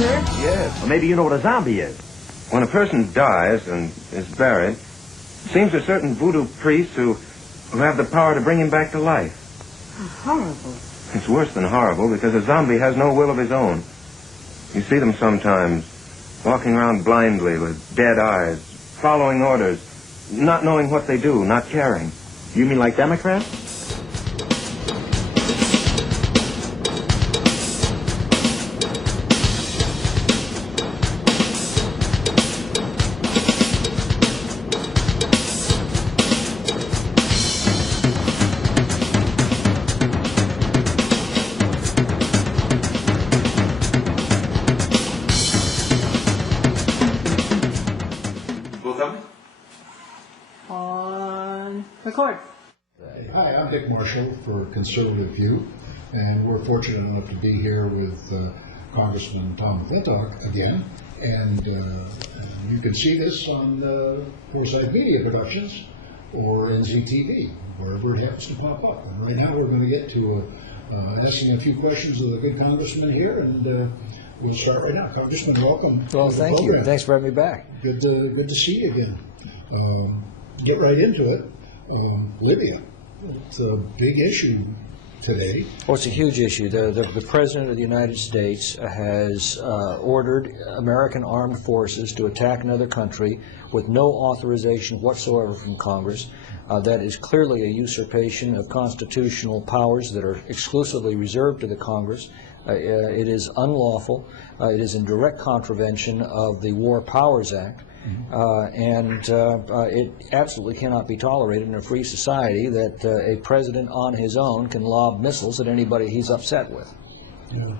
sir? Yes. Or maybe you know what a zombie is. When a person dies and is buried, it seems there's certain voodoo priests who have the power to bring him back to life. Oh, horrible. It's worse than horrible because a zombie has no will of his own. You see them sometimes, walking around blindly with dead eyes, following orders, not knowing what they do, not caring. You mean like Democrats? On record. Hi, I'm Dick Marshall for Conservative View, and we're fortunate enough to be here with Congressman Tom McClintock again, and you can see this on Foresight Media Productions or NZTV, wherever it happens to pop up. And right now we're going to get to asking a few questions of the good congressman here, and we'll start right now. Congressman, welcome. Well, thank you. Thanks for having me back. Good to see you again. Get right into it. Libya, it's a big issue today. Well, it's a huge issue. The President of the United States has ordered American armed forces to attack another country with no authorization whatsoever from Congress. That is clearly a usurpation of constitutional powers that are exclusively reserved to the Congress. It is unlawful. It is in direct contravention of the War Powers Act. And it absolutely cannot be tolerated in a free society that a president on his own can lob missiles at anybody he's upset with. Yeah.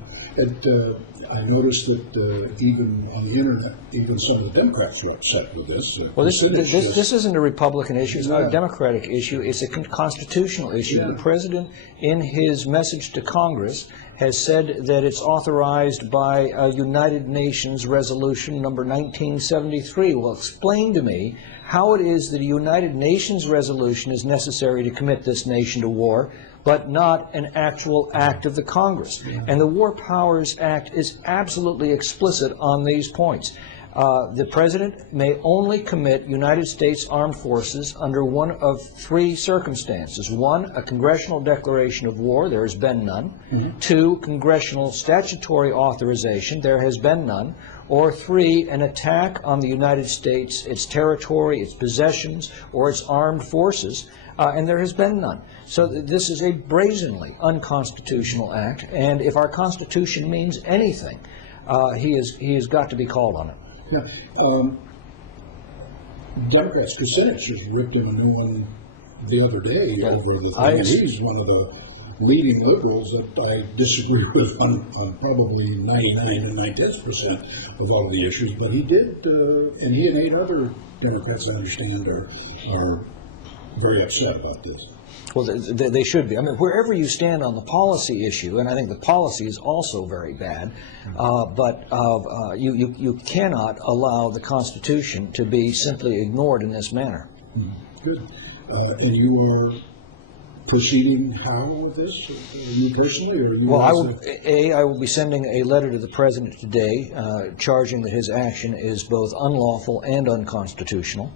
I noticed that even on the internet, even some of the Democrats are upset with this. Well, this isn't a Republican issue. It's not a Democratic issue. It's a constitutional issue. Yeah. The president, in his message to Congress, has said that it's authorized by a United Nations resolution number 1973. Well, explain to me how it is that a United Nations resolution is necessary to commit this nation to war, but not an actual act of the Congress. And the War Powers Act is absolutely explicit on these points. The President may only commit United States Armed Forces under one of three circumstances. One, a congressional declaration of war. There has been none. Two, congressional statutory authorization. There has been none. Or three, an attack on the United States, its territory, its possessions, or its armed forces, and there has been none. So this is a brazenly unconstitutional act, and if our Constitution means anything, he has got to be called on it. Now, Democrats, Kucinich just ripped him a new one the other day over the thing, and he's one of the leading liberals that I disagree with on probably 99.9% of all of the issues, but he did, and he and 8 other Democrats, I understand, are very upset about this. Well, they should be. I mean, wherever you stand on the policy issue, and I think the policy is also very bad, but you cannot allow the Constitution to be simply ignored in this manner. Good. And you are proceeding how with this, you personally, or you? Well, I will be sending a letter to the President today charging that his action is both unlawful and unconstitutional.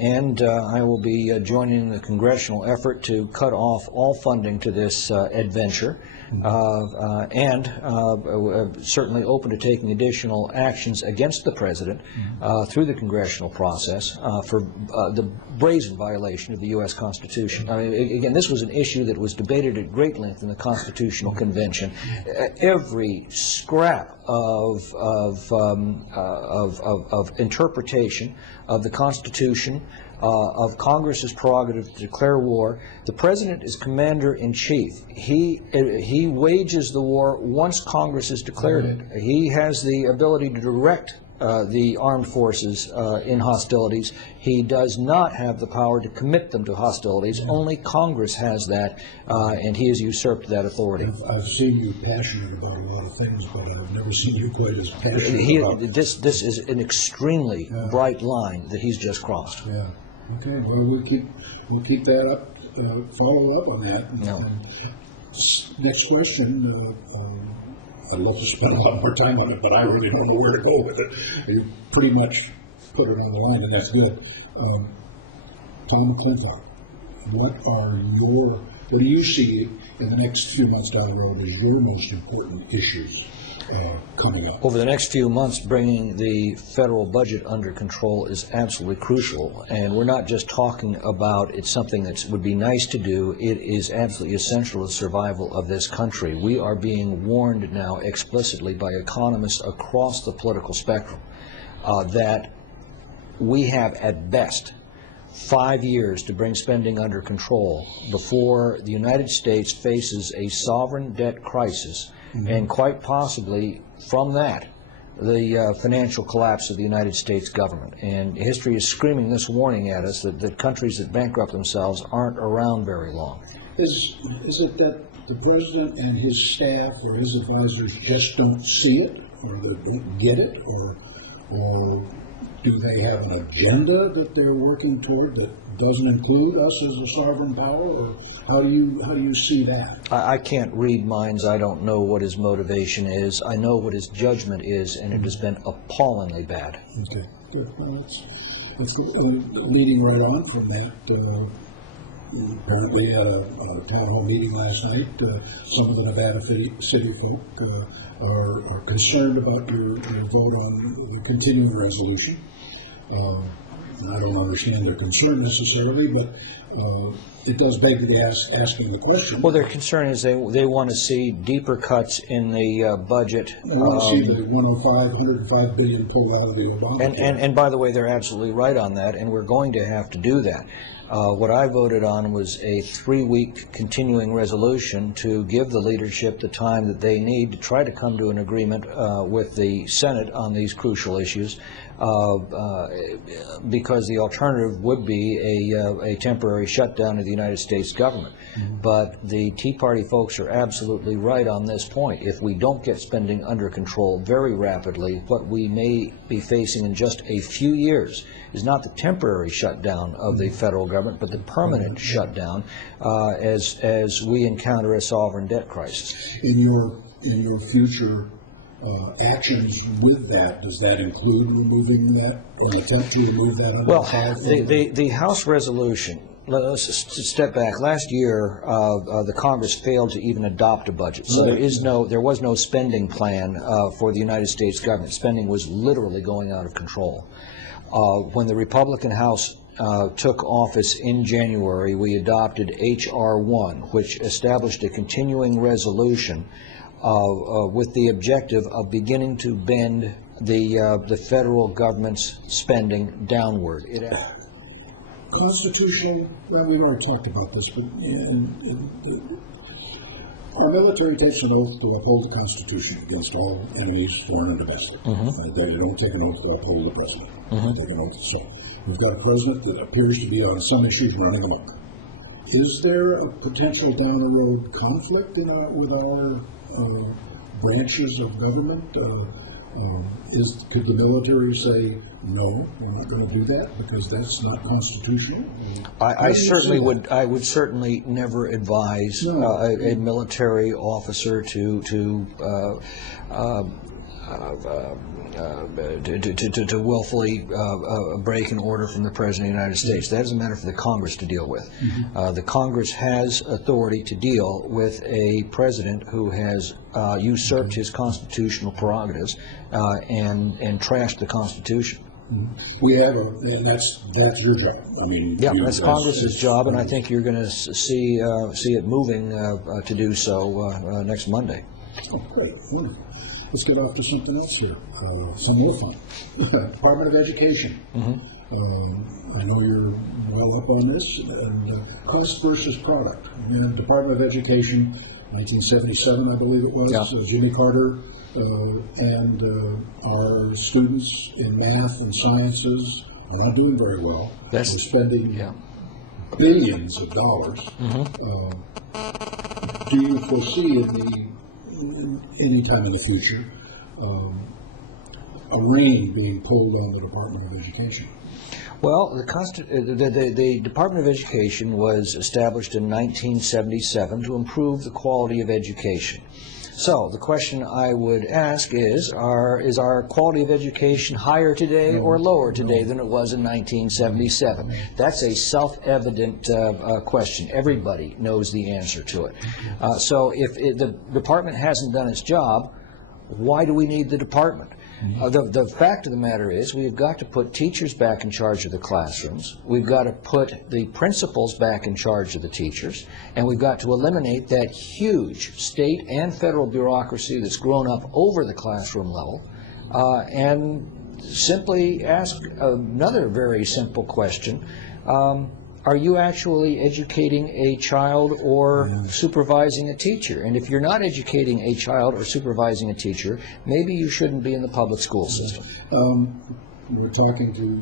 And I will be joining the congressional effort to cut off all funding to this adventure, and certainly open to taking additional actions against the President through the congressional process for the brazen violation of the U.S. Constitution. I mean, again, this was an issue that was debated at great length in the Constitutional Convention. Every scrap of interpretation of the Constitution, of Congress's prerogative to declare war. The President is Commander-in-Chief. He wages the war once Congress has declared it. He has the ability to direct the armed forces in hostilities. He does not have the power to commit them to hostilities. Only Congress has that, and he has usurped that authority. I've seen you passionate about a lot of things, but I've never seen you quite as passionate about this is an extremely bright line that he's just crossed. Yeah. Okay. Well, we'll keep that up. Follow up on that. No. Next question. I'd love to spend a lot more time on it, but I really don't know where to go with it. You pretty much put it on the line, and that's good. Tom McClintock, what do you see in the next few months down the road as your most important issues coming up? Over the next few months, bringing the federal budget under control is absolutely crucial. And we're not just talking about it's something that would be nice to do. It is absolutely essential to the survival of this country. We are being warned now explicitly by economists across the political spectrum that we have at best 5 years to bring spending under control before the United States faces a sovereign debt crisis, and quite possibly from that, the financial collapse of the United States government. And history is screaming this warning at us that countries that bankrupt themselves aren't around very long. Is it that the president and his staff or his advisors just don't see it, or they don't get it, or do they have an agenda that they're working toward that doesn't include us as a sovereign power, or how do you see that? I can't read minds. I don't know what his motivation is. I know what his judgment is, and it has been appallingly bad. Okay, good. Well, that's leading right on from that. Apparently at a town hall meeting last night, some of the Nevada City folk are concerned about your vote on the continuing resolution. I don't understand their concern necessarily, but it does beg to be asking the question. Well, their concern is they want to see deeper cuts in the budget. They want to see the 105 billion pulled out of the Obama. And by the way, they're absolutely right on that, and we're going to have to do that. What I voted on was a 3-week continuing resolution to give the leadership the time that they need to try to come to an agreement with the Senate on these crucial issues, because the alternative would be a temporary shutdown of the United States government. But the Tea Party folks are absolutely right on this point. If we don't get spending under control very rapidly, what we may be facing in just a few years is not the temporary shutdown of the federal government, but the permanent shutdown as we encounter a sovereign debt crisis. In your future actions with that, does that include removing that, or an attempt to remove that? Well, the House resolution, let's step back. Last year, the Congress failed to even adopt a budget, so there was no spending plan for the United States government. Spending was literally going out of control. When the Republican House took office in January, we adopted H.R. 1, which established a continuing resolution with the objective of beginning to bend the federal government's spending downward. Constitutional, well, we've already talked about this, but our military takes an oath to uphold the Constitution against all enemies, foreign and domestic. They don't take an oath to uphold the president. They take an oath to so. We've got a president that appears to be on some issues running amok. Is there a potential down the road conflict with our branches of government? Could the military say, no, we're not going to do that because that's not constitutional? I would certainly never advise a military officer to willfully break an order from the President of the United States. That is a matter for the Congress to deal with. The Congress has authority to deal with a president who has usurped his constitutional prerogatives and trashed the Constitution. We have, and that's your job. I mean, yeah, that's Congress's job, and I think you're going to see it moving to do so next Monday. Oh, great, wonderful. Let's get off to something else here. Some more fun. Department of Education. I know you're well up on this. And, cost versus product. Department of Education, 1977, I believe it was. Yeah. Jimmy Carter and our students in math and sciences are not doing very well. We're spending billions of dollars. Do you foresee any time in the future a rein being pulled on the Department of Education? Well, the Department of Education was established in 1977 to improve the quality of education. So the question I would ask is our quality of education higher today or lower today than it was in 1977? That's a self-evident question. Everybody knows the answer to it. So if the department hasn't done its job, why do we need the department? The fact of the matter is we've got to put teachers back in charge of the classrooms, we've got to put the principals back in charge of the teachers, and we've got to eliminate that huge state and federal bureaucracy that's grown up over the classroom level, and simply ask another very simple question. Are you actually educating a child or supervising a teacher? And if you're not educating a child or supervising a teacher, maybe you shouldn't be in the public school system. We're talking to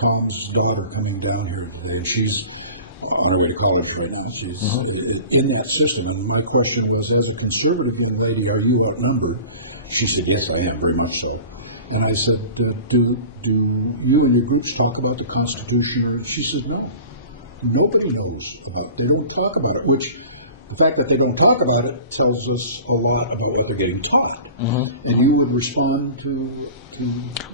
Tom's daughter coming down here today, and she's on her way to college right now. She's in that system, and my question was, as a conservative young lady, are you outnumbered? She said, yes, I am, very much so. And I said, do you and your groups talk about the Constitution? She says, no. Nobody knows about it. They don't talk about it, which the fact that they don't talk about it tells us a lot about what they're getting taught. And you would respond to...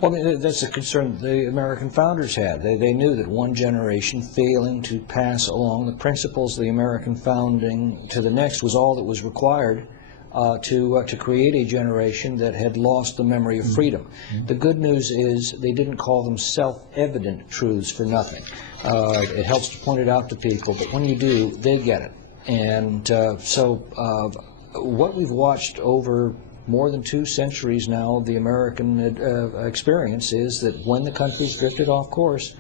Well, that's a concern the American founders had. They knew that one generation failing to pass along the principles of the American founding to the next was all that was required to create a generation that had lost the memory of freedom. The good news is they didn't call them self-evident truths for nothing. It helps to point it out to people, but when you do, they get it. And so what we've watched over more than 2 centuries now of the American experience is that when the country's drifted off course,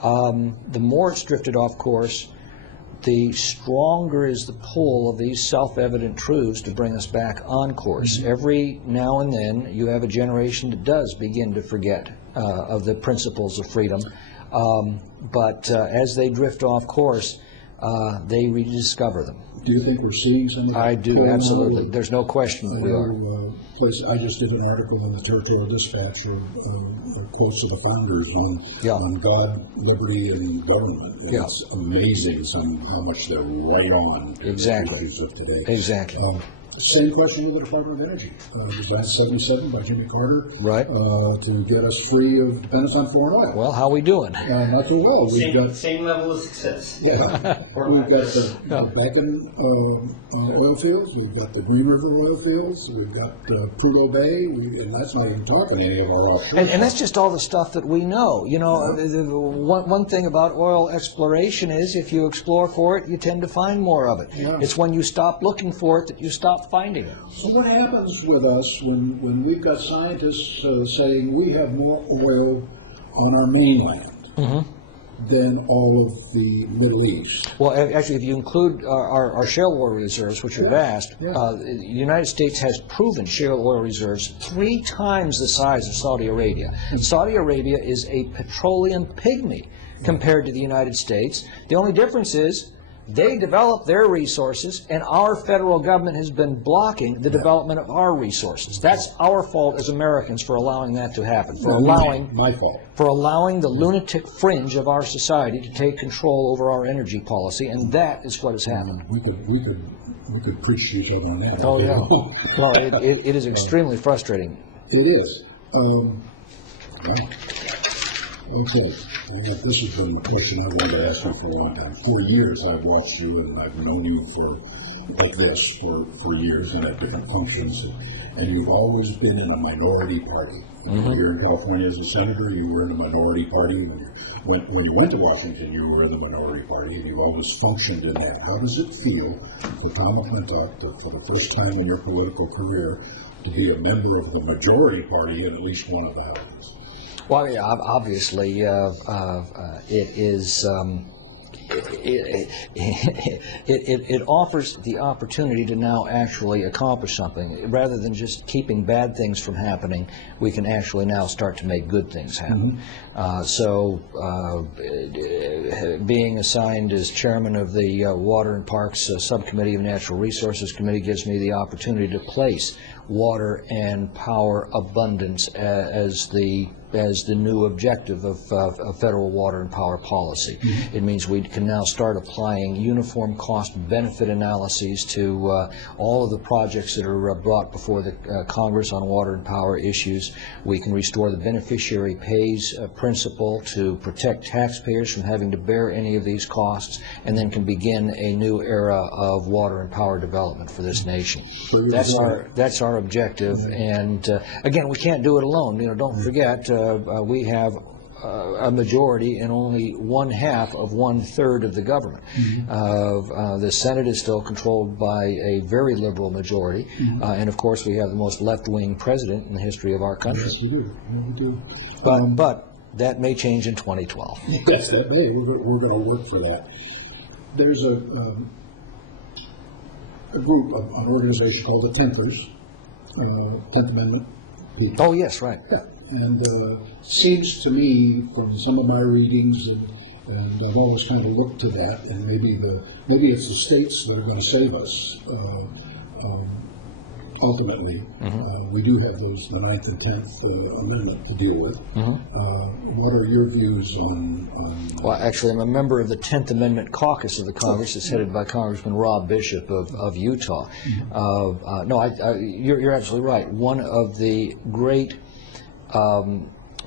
the more it's drifted off course, the stronger is the pull of these self-evident truths to bring us back on course. Every now and then you have a generation that does begin to forget of the principles of freedom, but as they drift off course, they rediscover them. Do you think we're seeing some of that? I do, absolutely. There's no question that we are. I just did an article in the Territorial Dispatch of quotes of the founders on God, liberty, and government. It's amazing how much they're right on Exactly. issues of today. Exactly. Same question with the Department of Energy. Designed 77 by Jimmy Carter. Right. To get us free of dependence on foreign oil. Well, how are we doing? Not so well. Same level of success. Yeah. We've got the Bakken oil fields. We've got the Green River oil fields. We've got Prudhoe Bay. And that's not even talking any of our offshore. And that's just all the stuff that we know. You know, one thing about oil exploration is if you explore for it, you tend to find more of it. Yeah. It's when you stop looking for it that you stop finding it. So what happens with us when we've got scientists saying we have more oil on our mainland than all of the Middle East? Well, actually, if you include our shale oil reserves, which are vast, the United States has proven shale oil reserves 3 times the size of Saudi Arabia. And Saudi Arabia is a petroleum pygmy compared to the United States. The only difference is they develop their resources, and our federal government has been blocking the development of our resources. That's our fault as Americans for allowing that to happen, for allowing the lunatic fringe of our society to take control over our energy policy, and that is what has happened. We could preach to each other on that. Oh, yeah. Well, it is extremely frustrating. It is. Okay. This has been a question I wanted to ask you for a long time. For years I've watched you, and I've known you for years and at different functions, and you've always been in a minority party. Here in California as a senator, you were in a minority party. When you went to Washington, you were in the minority party, and you've always functioned in that. How does it feel for Tom McClintock to, for the first time in your political career, to be a member of the majority party in at least one of the houses? Well, yeah, obviously, it is. It offers the opportunity to now actually accomplish something. Rather than just keeping bad things from happening, we can actually now start to make good things happen. Being assigned as chairman of the Water and Parks Subcommittee of Natural Resources Committee gives me the opportunity to place water and power abundance as the as the new objective of federal water and power policy. It means we can now start applying uniform cost benefit analyses to all of the projects that are brought before the Congress on water and power issues. We can restore the beneficiary pays principle to protect taxpayers from having to bear any of these costs, and then can begin a new era of water and power development for this nation. That's our objective, and again, we can't do it alone. You know, don't forget, we have a majority in only 1/2 of 1/3 of the government. The Senate is still controlled by a very liberal majority, and of course we have the most left-wing president in the history of our country. Yes, we do. We do. But that may change in 2012. Yes, that may. We're going to work for that. There's a group, an organization called the Tenthers, 10th Amendment people. Oh, yes, right. Yeah. And seems to me, from some of my readings, and I've always kind of looked to that, and maybe it's the states that are going to save us. Ultimately, we do have those, the 9th and 10th Amendment to deal with. What are your views on? Well, actually, I'm a member of the 10th Amendment caucus of the Congress. It's headed by Congressman Rob Bishop of Utah. No, you're absolutely right. One of the great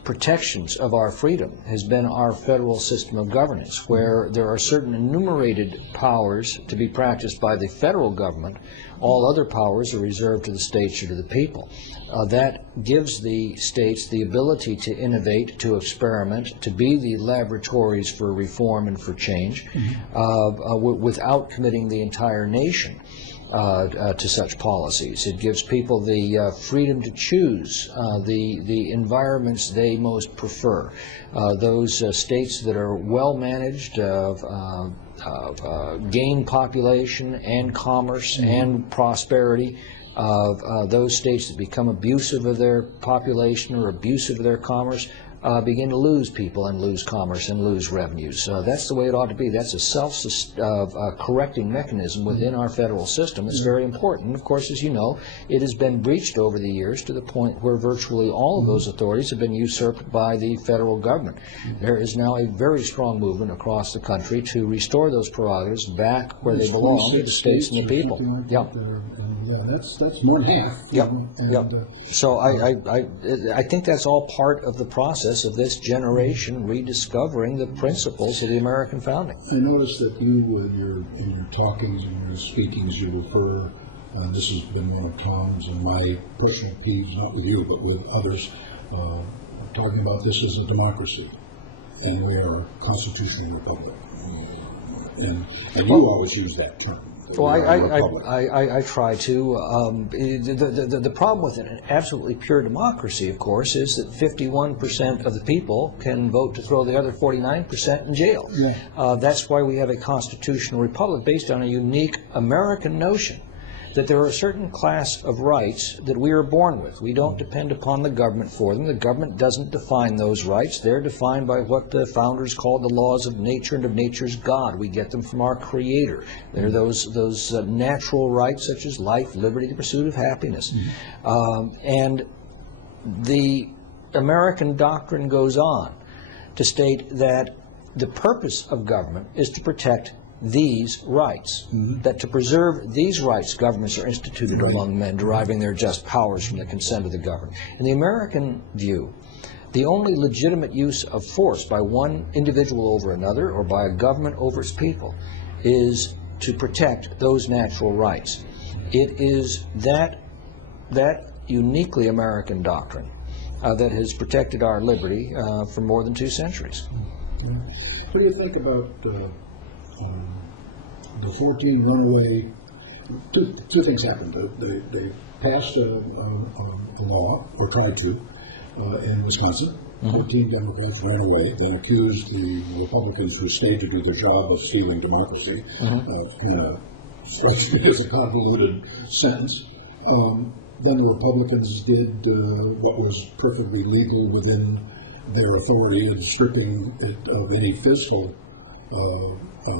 protections of our freedom has been our federal system of governance, where there are certain enumerated powers to be practiced by the federal government. All other powers are reserved to the states or to the people. That gives the states the ability to innovate, to experiment, to be the laboratories for reform and for change, without committing the entire nation to such policies. It gives people the freedom to choose the environments they most prefer. Those states that are well managed, gain population and commerce and prosperity, those states that become abusive of their population or abusive of their commerce begin to lose people and lose commerce and lose revenues. That's the way it ought to be. That's a self-correcting mechanism within our federal system. It's very important. Of course, as you know, it has been breached over the years to the point where virtually all of those authorities have been usurped by the federal government. There is now a very strong movement across the country to restore those prerogatives back where they belong, to the states and the people. Yeah, that's more than half. Yep. So I think that's all part of the process of this generation rediscovering the principles of the American founding. I noticed that you, in your talkings and your speakings, you refer, this has been one of Tom's and my personal peeves, not with you, but with others, talking about this as a democracy, and we are a constitutional republic. And you always use that term. Well, I try to. The problem with an absolutely pure democracy, of course, is that 51% of the people can vote to throw the other 49% in jail. Yeah. That's why we have a constitutional republic based on a unique American notion that there are a certain class of rights that we are born with. We don't depend upon the government for them. The government doesn't define those rights. They're defined by what the founders called the laws of nature and of nature's God. We get them from our Creator. They're those natural rights such as life, liberty, the pursuit of happiness. And the American doctrine goes on to state that the purpose of government is to protect these rights, that to preserve these rights, governments are instituted among men, deriving their just powers from the consent of the governed. In the American view, the only legitimate use of force by one individual over another or by a government over its people is to protect those natural rights. It is that uniquely American doctrine that has protected our liberty for more than 2 centuries. What do you think about the 14 runaway? Two things happened. They passed a law, or tried to, in Wisconsin. 14 Democrats ran away, then accused the Republicans who stayed to do their job of stealing democracy. Kind of structured it as a convoluted sentence. Then the Republicans did what was perfectly legal within their authority in stripping it of any fiscal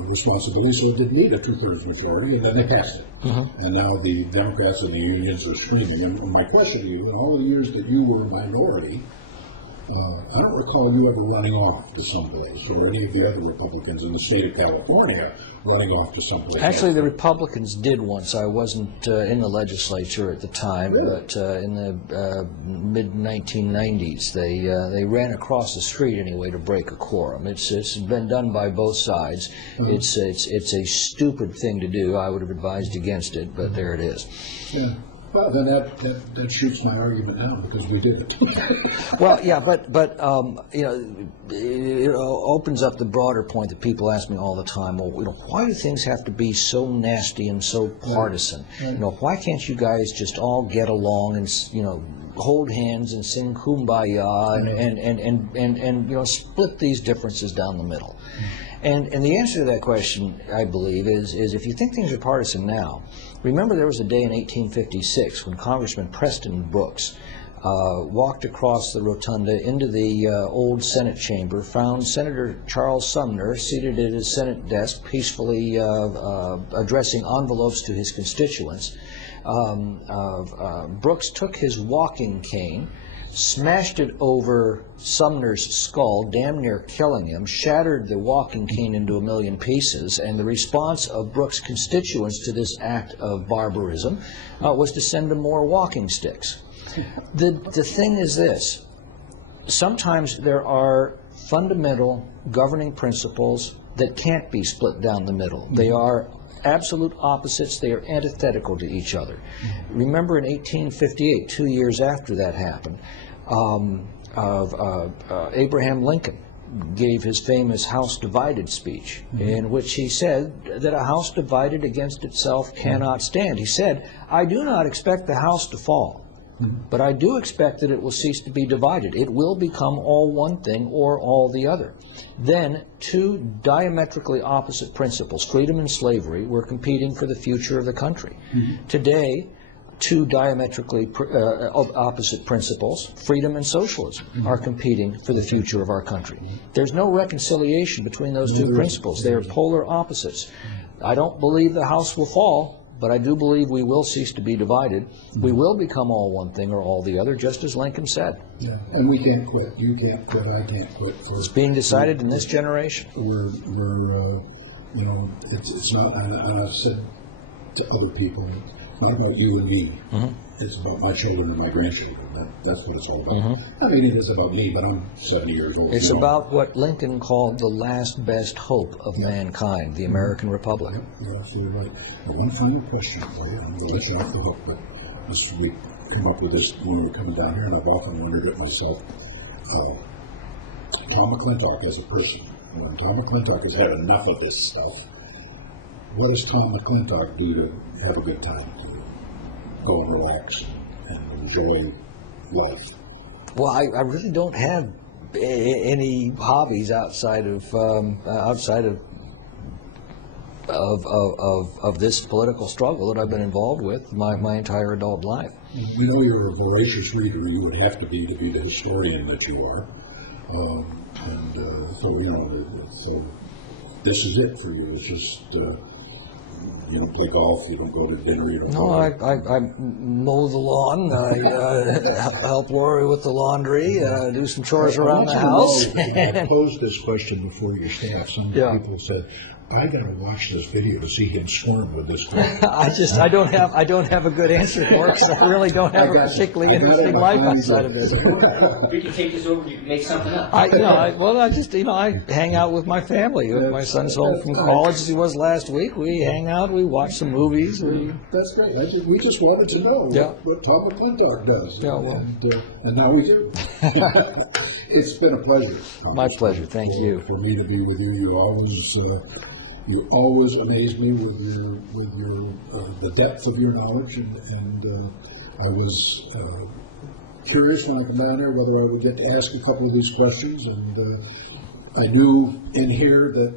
responsibility, so it didn't need a 2/3 majority, and then they passed it. And now the Democrats and the unions are screaming. And my question to you, in all the years that you were a minority, I don't recall you ever running off to someplace, or any of the other Republicans in the state of California running off to someplace. Actually, the Republicans did once. I wasn't in the legislature at the time, Really? but in the mid-1990s, they ran across the street anyway to break a quorum. It's been done by both sides. It's a stupid thing to do. I would have advised against it, but there it is. Yeah. Well, then that shoots my argument out, because we did it. Well, yeah, but you know, it opens up the broader point that people ask me all the time. Well, you know, why do things have to be so nasty and so partisan? You know, why can't you guys just all get along and, you know, hold hands and sing kumbaya and you know, split these differences down the middle? And the answer to that question, I believe, is if you think things are partisan now, remember there was a day in 1856 when Congressman Preston Brooks walked across the rotunda into the old Senate chamber, found Senator Charles Sumner seated at his Senate desk, peacefully addressing envelopes to his constituents. Brooks took his walking cane, smashed it over Sumner's skull, damn near killing him, shattered the walking cane into a million pieces, and the response of Brooks' constituents to this act of barbarism was to send him more walking sticks. The thing is this: sometimes there are fundamental governing principles that can't be split down the middle. They are absolute opposites. They are antithetical to each other. Remember in 1858, 2 years after that happened, Abraham Lincoln gave his famous House Divided speech, in which he said that a house divided against itself cannot stand. He said, "I do not expect the house to fall, but I do expect that it will cease to be divided. It will become all one thing or all the other." Then two diametrically opposite principles, freedom and slavery, were competing for the future of the country. Today, two diametrically opposite principles, freedom and socialism, are competing for the future of our country. There's no reconciliation between those two principles. They are polar opposites. I don't believe the house will fall, but I do believe we will cease to be divided. We will become all one thing or all the other, just as Lincoln said. Yeah. And we can't quit. You can't quit. I can't quit. It's being decided in this generation. We're you know, it's not, and I've said to other people, it's not about you and me. It's about my children and my grandchildren. That's what it's all about. I mean, it is about me, but I'm 70 years old. It's you know. about what Lincoln called the last best hope of mankind, the American Republic. You're absolutely right. Now, one final question for you. I'm going to let you off the hook, but we came up with this when we were coming down here, and I've often wondered it myself. Tom McClintock as a person. When Tom McClintock has had enough of this stuff, what does Tom McClintock do to have a good time? Go and relax and enjoy life. Well, I really don't have any hobbies outside of this political struggle that I've been involved with my entire adult life. We know you're a voracious reader. You would have to be the historian that you are. So, you know, so this is it for you. It's just, you don't play golf, you don't go to dinner, you don't No, I mow the lawn, I help Lori with the laundry, do some chores around the house. I posed this question before your staff. Some Yeah. people said, I got to watch this video to see him squirm with this guy. I don't have a good answer for it, because I really don't have a particularly interesting life outside of this. We can take this over, you can make something up. I hang out with my family. When my son's home from college, as he was last week, we hang out, we watch some movies. That's great. We just wanted to know what Tom McClintock does. Yeah, well. And now we do. It's been a pleasure. Tom. My pleasure. Thank you. For me to be with you. You always amaze me with the depth of your knowledge, and I was curious when I come down here whether I would get to ask a couple of these questions, and I knew in here that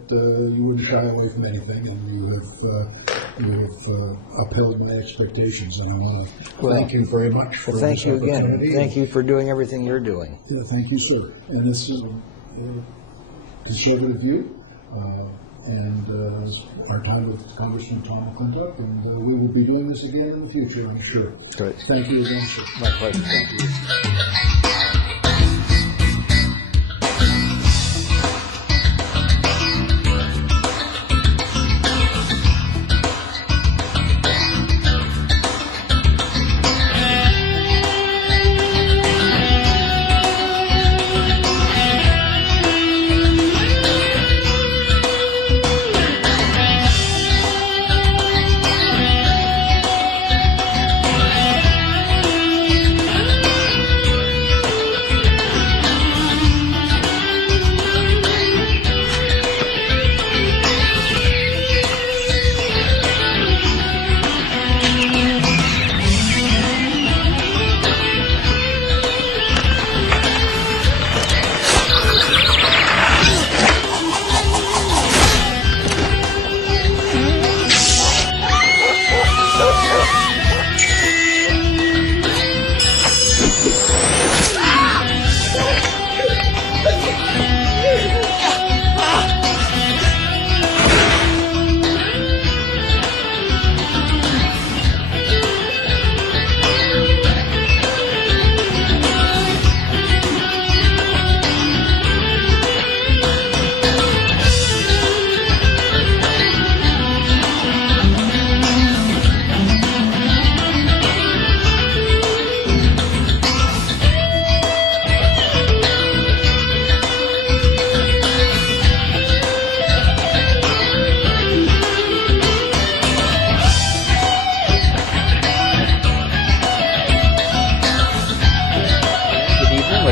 you wouldn't shy away from anything, and you have upheld my expectations, and I want to thank you very much for Thank this you again. opportunity. Thank you for doing everything you're doing. Yeah, thank you, sir. And this is a conservative view. And our time with Congressman Tom McClintock, and we will be doing this again in the future, I'm sure. Great. Thank you again, sir. My pleasure. Thank you.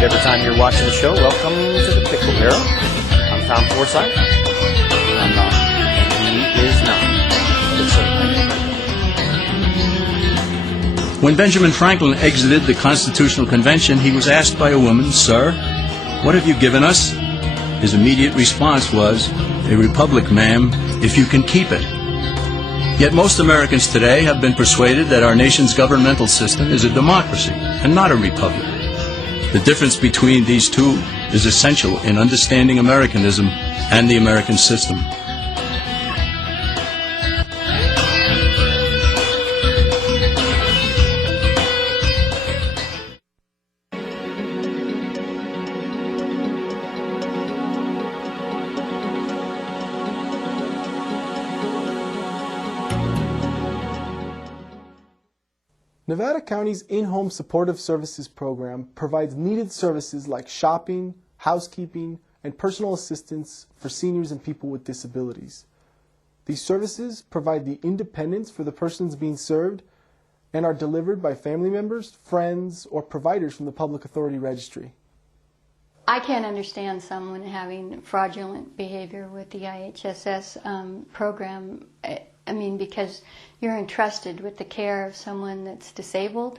Whatever time you're watching the show, welcome to the Pickle Barrel. I'm Tom Forsythe. I'm not. And he is not. Good sir. When Benjamin Franklin exited the Constitutional Convention, he was asked by a woman, "Sir, what have you given us?" His immediate response was, "A republic, ma'am, if you can keep it." Yet most Americans today have been persuaded that our nation's governmental system is a democracy and not a republic. The difference between these two is essential in understanding Americanism and the American system. Nevada County's In-Home Supportive Services program provides needed services like shopping, housekeeping, and personal assistance for seniors and people with disabilities. These services provide the independence for the persons being served and are delivered by family members, friends, or providers from the Public Authority Registry. I can't understand someone having fraudulent behavior with the IHSS program. I mean, because you're entrusted with the care of someone that's disabled,